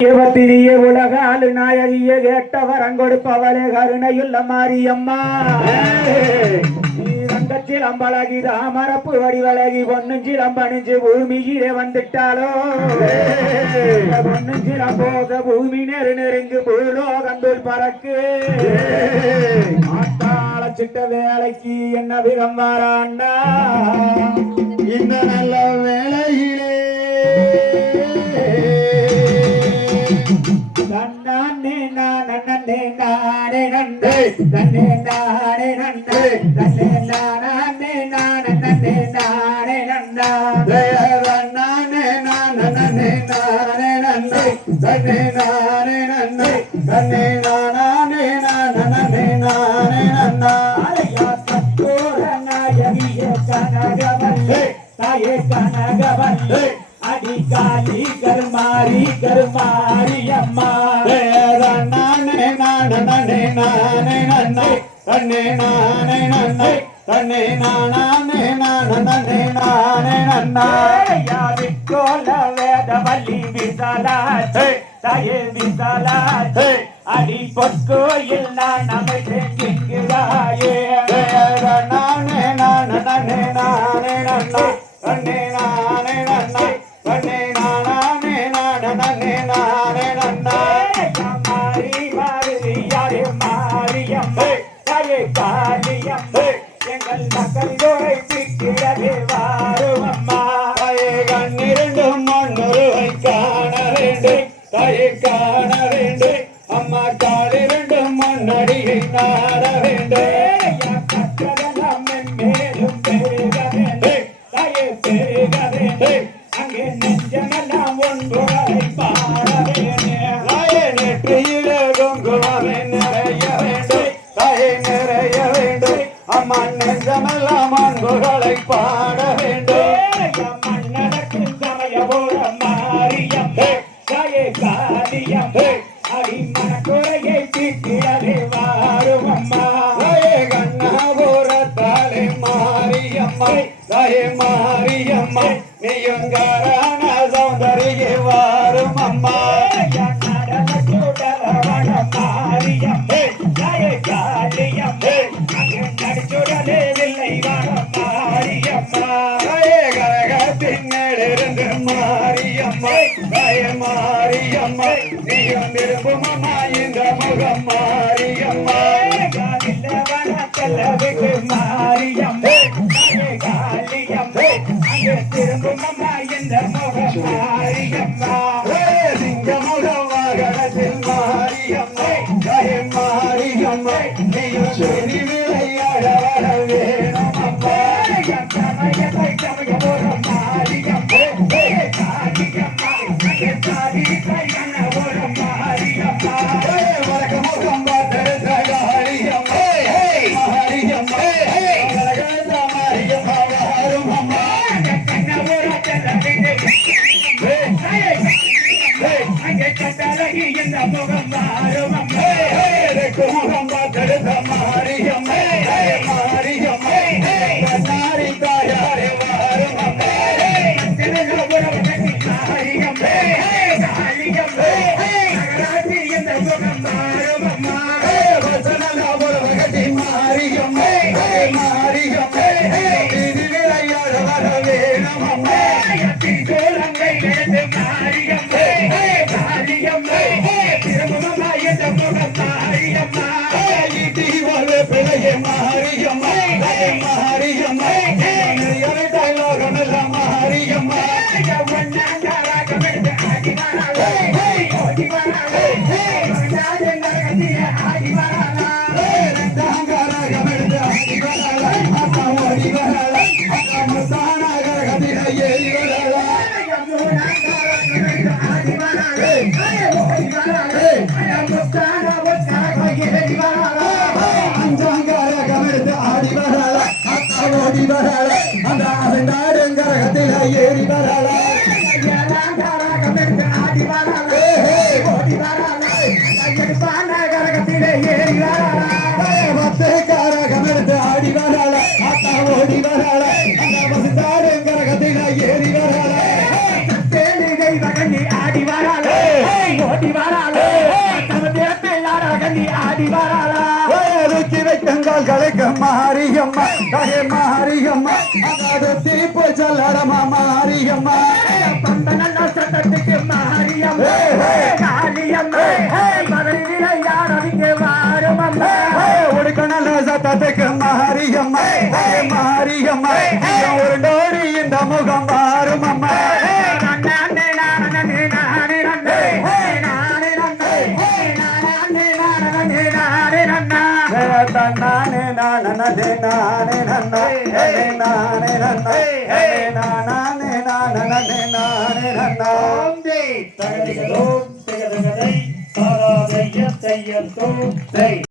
ஏவத்தினியே உலக ஆளு நாயகிய கேட்டவர் அங்கொடுப்பவளே கருணையுள்ள மாரியம்மா ரங்கத்தில் அம்பழகி தாமரப்பு வடிவழகி பொன்னுஞ்சில் அம்பணிஞ்சு பூமியிலே வந்துட்டாலோ பொன்னுஞ்சில் அம்போத பூமி நெருங்கு பூலோகந்தூர் பறக்கு ஆட்டாள சிட்ட வேலைக்கு என்ன விதம் வாராண்டா இந்த நல்ல வேலையிலே நன்னே நானே நானே நன்னே நன்னே நானே நன்னே நன்னே நானே நானே நானே நன்னா நானே நானே நானே நன்னே நன்னே நானே நன்னே நன்னே நானே நானே நானே நன்னா அலையா தத்தோரநாயகியே கனகவல்லே தாயே கனகவல்லே அடிகாலி கருமாரி அம்மா நானே நானே நானே நன்னே தன்னே நானே நன்னே தன்னே நானே நானே நானே நன்னா யாவிக்கோல வேதவல்லி விசாலாச்சே தாயே விசாலாச்சே அடி பொற்கோயில் நான் அமைச்சேங்கிறாயே நானே நானே நானே நானே நன்னா தன்னே நானே நன்னே தன்னே நானே நானே நானே நன்னா மாரி மாரி யாரே மாரியம்மா தாயே காளியம்மா எங்கள் மக்கள் தோரை பிக்கிறதே வாரும் அம்மா தாயே கண்ணிரண்டு மண்ணுருவை காண வேண்டும் தாயே காண வேண்டும் அம்மா காலிரண்டு மண்ணடியை நாட வேண்டும் கற்றதெல்லாம் மேலும் பெருக வேண்டும் தாயே பெருக வேண்டும் அங்கே நெஞ்சமெல்லாம் ஒன்றுரை பாட வேண்டும் தாயே நெற்றியில குங்குமமே நிறைய வேண்டும் தாயே நிறைய வேண்டும் அம்மா நெஞ்சமெல்லாம் அன்புகளை பாட வேண்டும் மன்னனுக்கு சமய போல மாரியம்மே தாயே காளியம்மே அடி மனக்குறையை தீர்க்கிறதே வாரும் அம்மா தாயே கண்ணாபுரத்தாலே மாரியம்மா தாயே மாரியம்மா நீயுங்காரான சௌந்தரியே வாரும் அம்மா நடன சுடரவன மாரியம்மே தாயே காளியம்மே நடிச்சுடலே வில்லை வாரம் மாரியம்மா தாயே கரகத்தின் மேலிருந்து மாரியம்மா தாயே மாரியம்மா நீயும் விரும்பும் அம்மா இந்த முகம் மாரியம்மா செல்லவிட்டு மாரியம்மே தாயே காளியம்மே அங்கே திரும்பும் அம்மா இந்த முகம் மாரியம்மா சிங்க முகம் வாகனத்தில் மாரியம்மே தாயே மாரியம்மே நீயும் சொல்லி விளையாட வர வேணும் அம்மா சமயத்தை சமய போற மாரியம்மே காளியம்மா அங்கே காளியை என்ன போற மாரியம்மா வழக்க முகம் பார்த்த காளியம்மா மாரியம்மா மாரியம்மா வாரும் அம்மா அங்கே கட்டழகி இந்த முகம் வாரும் அம்மா முகம் பார்த்த மாரியம்மா மாரியம்மா நாரி தாயாரே வாரும் அம்மா மாரியம்மே காளியம்மே நகராட்சி இந்த முகம் வாரும் அம்மா வசனலாபுரகட்டி மாரியம்மே மாரியம்மே விளையாட வர வேணும் அம்மா சோழங்கை எடுத்து மாரியம்மே காளியம்மே திருமுகமா இந்த முகம் மாரியம்மா ஓடி வராளே சமுத்திரத்தில் அழகி ஆடி வராளா தூக்கி வைக்கங்கால் கலைக்க மாரியம்மா தகே மாரியம்மா அகாது தீப்பு சொல்லடமா மாரியம்மா பந்தன சட்டத்துக்கு மாரியம்மா காளியம்மா மதுரை யார் அவங்க வாரும் அம்மா உடுக்கணல சத்தத்துக்கு மாரியம்மா மாரியம்மா ஒரு டோரி இந்த முகம் மாறும் அம்மா நானே நானே நானே நானே நானே நானே நானே நானே